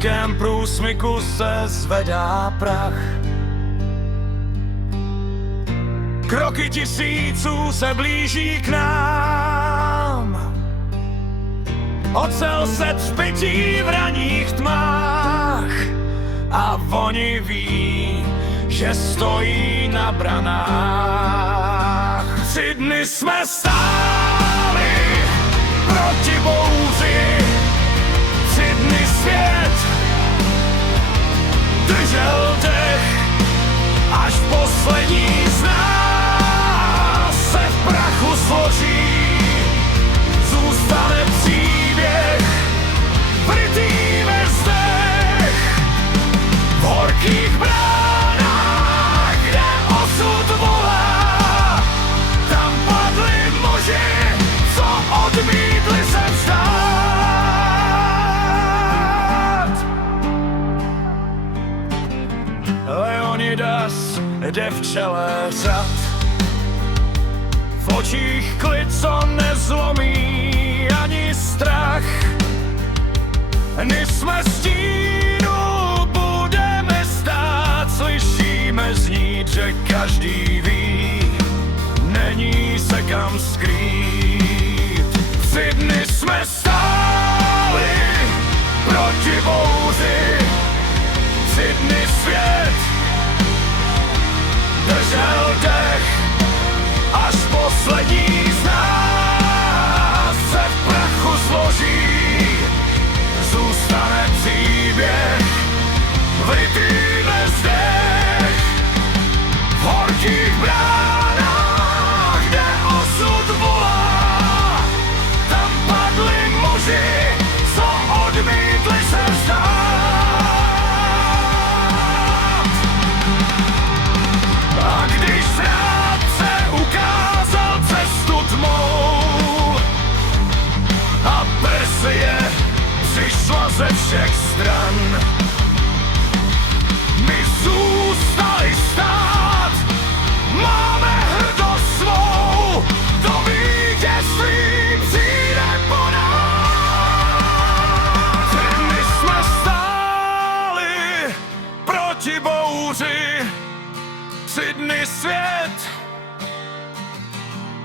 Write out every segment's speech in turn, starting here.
lidském průsmyku se zvedá prach. Kroky tisíců se blíží k nám. Ocel se třpytí v raních tmách a oni ví, že stojí na branách. 3 dny jsme stáli proti bouři, 3 dny svět držel dech, až poslední z nás se v prachu složí. Zůstane příběh vrytý ve zdech, v horkých bránách, kde osud volá. Tam padli muži, co odmítli se vzdát. Leonidas jde v čele řad, v očích klid, co nezlomí ani strach. My jsme stínu, budeme stát, slyšíme znít, že každý ví, není se kam skrýt. 3 dny jsme stáli proti bouři, 3 dny svět držel dech, až poslední z nás se v prachu složí. Zůstane příběh vrytý ve zdech, v horkých bránách, kde osud volá. Tam padli muži, co odmítli se vzdát. A když zrádce ukázal cestu tmou a Persie přišla ze všech stran, my zůstali stát, máme hrdost svou, to vítězství přijde po nás. 3 dny jsme stáli proti bouři, 3 dny svět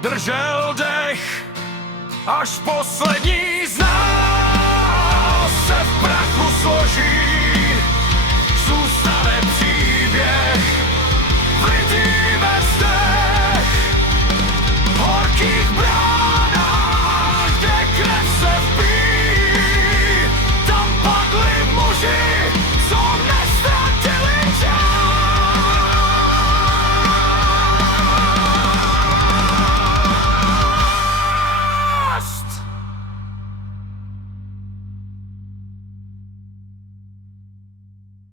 držel dech, až poslední z nás se v prachu složí.